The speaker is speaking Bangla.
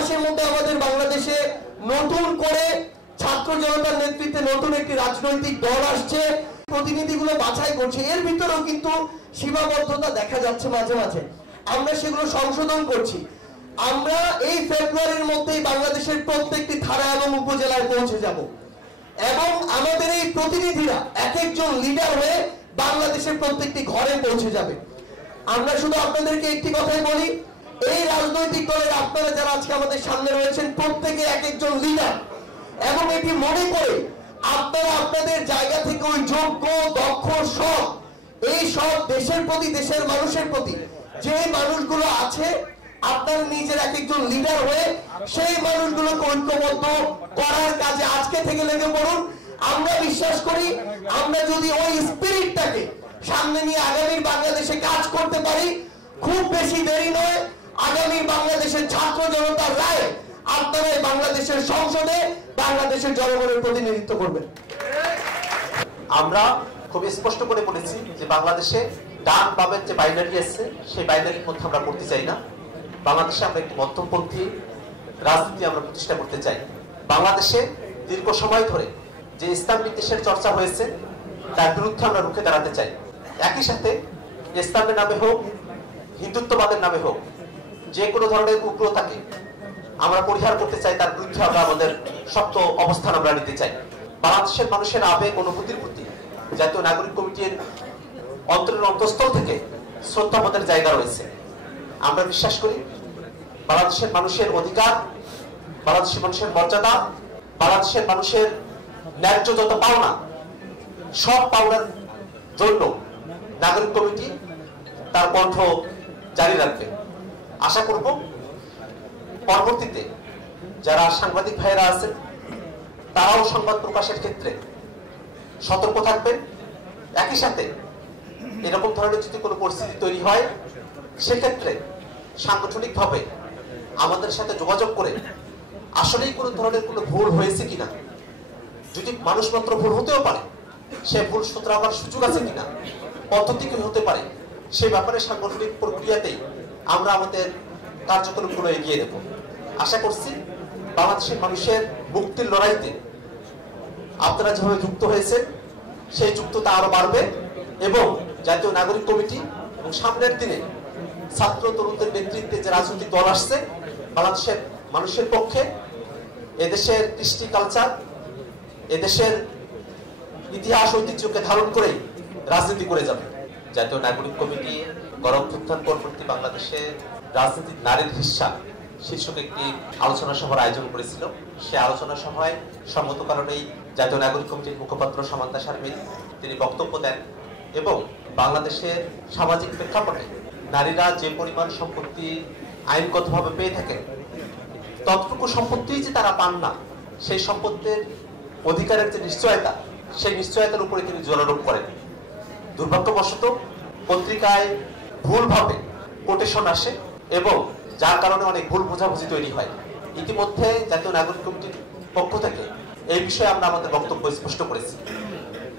মাসের মধ্যে আমাদের বাংলাদেশে নতুন করে ছাত্র জনতার নেতৃত্বে নতুন একটি রাজনৈতিক দল আসছে, প্রতিনিধিগুলো বাছাই করছে। এর ভিতরেও কিন্তু সীমাবদ্ধতা দেখা যাচ্ছে মাঝে মাঝে, আমরা সেগুলো সংশোধন করছি। আমরা এই ফেব্রুয়ারির মধ্যেই বাংলাদেশের প্রত্যেকটি থানা এবং উপজেলায় পৌঁছে যাব এবং আমাদের এই প্রতিনিধিরা এক একজন লিডার হয়ে বাংলাদেশের প্রত্যেকটি ঘরে পৌঁছে যাবে। আমরা শুধু আপনাদেরকে একটি কথাই বলি, এই রাজনৈতিক দলের আপনারা যারা আজকে আমাদের সামনে রয়েছেন প্রত্যেকে এক একজন লিডার, এবং এটি মনে করে আপনারা আপনাদের জায়গা থেকে ওই যোগ্য দক্ষ সৎ এই সব দেশের প্রতি দেশের মানুষের প্রতি যে মানুষগুলো আছে আপনার নিজের এক একজন লিডার হয়ে সেই মানুষগুলোকে ঐক্যবদ্ধ করার কাজে আজকে থেকে লেগে পড়ুন। আমরা বিশ্বাস করি আমরা যদি ওই স্পিরিটটাকে সামনে নিয়ে আগামীর বাংলাদেশে কাজ করতে পারি, খুব বেশি দেরি নয়, আগামী বাংলাদেশের ছাত্র জনতার রায় আপনারা বাংলাদেশের সংসদে বাংলাদেশের জনগণের প্রতিনিধিত্ব করবেন। আমরা খুব স্পষ্ট করে বলেছি যে বাংলাদেশে ডান বামের যে বাইনারি আছে সেই বাইনারির মধ্যে আমরা করতে চাই না। বাংলাদেশে আমরা একটি মধ্যপন্থী রাজনীতি আমরা প্রতিষ্ঠা করতে চাই। বাংলাদেশে দীর্ঘ সময় ধরে যে ইসলাম বিদ্বেষের চর্চা হয়েছে তার বিরুদ্ধে আমরা রুখে দাঁড়াতে চাই। একই সাথে ইসলামের নামে হোক হিন্দুত্ববাদের নামে হোক যে কোনো ধরনের উগ্রতাকে আমরা পরিহার করতে চাই, তার বিরুদ্ধে আমরা আমাদের শক্ত অবস্থান আমরা নিতে চাই। বাংলাদেশের মানুষের আবেগ অনুভূতির প্রতি জাতীয় নাগরিক কমিটির অন্তরের অন্তঃস্থল থেকে শ্রদ্ধাবোধের জায়গা রয়েছে। আমরা বিশ্বাস করি বাংলাদেশের মানুষের অধিকার, বাংলাদেশের মানুষের মর্যাদা, বাংলাদেশের মানুষের ন্যায্য যত পাওনা সব পাওনার জন্য নাগরিক কমিটি তার কণ্ঠ জারি রাখবে। আশা করব পরবর্তীতে যারা সাংবাদিক ভাইয়েরা আছেন তারাও সংবাদ প্রকাশের ক্ষেত্রে সতর্ক থাকবেন। একই সাথে এরকম ধরনের যদি কোনো পরিস্থিতি তৈরি হয় সেক্ষেত্রে সাংগঠনিকভাবে আমাদের সাথে যোগাযোগ করে আসলেই কোনো ধরনের কোনো ভুল হয়েছে কিনা, যদি মানুষ মাত্র ভুল হতেও পারে সে ভুল শুধরাবার সুযোগ আছে কিনা, পদ্ধতি কি হতে পারে, সে ব্যাপারে সাংগঠনিক প্রক্রিয়াতেই আমরা আমাদের কার্যক্রমগুলো এগিয়ে নেব। আশা করছি বাংলাদেশের মানুষের মুক্তির লড়াইতে আপনারা যেভাবে যুক্ত হয়েছেন সেই যুক্ততা আরো বাড়বে এবং জাতীয় নাগরিক কমিটি এবং সামনের দিনে ছাত্র তরুণদের নেতৃত্বে যে রাজনৈতিক দল আসছে বাংলাদেশের মানুষের পক্ষে এদেশের কৃষ্টি কালচার, এদেশের ইতিহাস ঐতিহ্যকে ধারণ করেই রাজনীতি করে যাবে। জাতীয় নাগরিক কমিটি গণঅভ্যুত্থান পরবর্তী বাংলাদেশে রাজনীতির নারীর হিস্সা শীর্ষক একটি আলোচনা সভার আয়োজন করেছিল। সে আলোচনা সভায় সম্মত কারণেই জাতীয় নাগরিক কমিটির মুখপাত্র সামান্তা শারমিন তিনি বক্তব্য দেন এবং বাংলাদেশের সামাজিক প্রেক্ষাপটে নারীরা যে পরিমাণ সম্পত্তি আইনগতভাবে পেয়ে থাকেন ততটুকু সম্পত্তি যে তারা পান না, সেই সম্পত্তির অধিকারের যে নিশ্চয়তা সেই নিশ্চয়তার উপরে তিনি জোরারোপ করেন। দুর্ভাগ্যবশত পত্রিকায় ভুলভাবে কোটেশন আসে এবং যার কারণে অনেক ভুল বোঝাবুঝি তৈরি হয়। ইতিমধ্যে জাতীয় নাগরিক কমিটির পক্ষ থেকে এই বিষয়ে আমরা আমাদের বক্তব্য স্পষ্ট করেছি।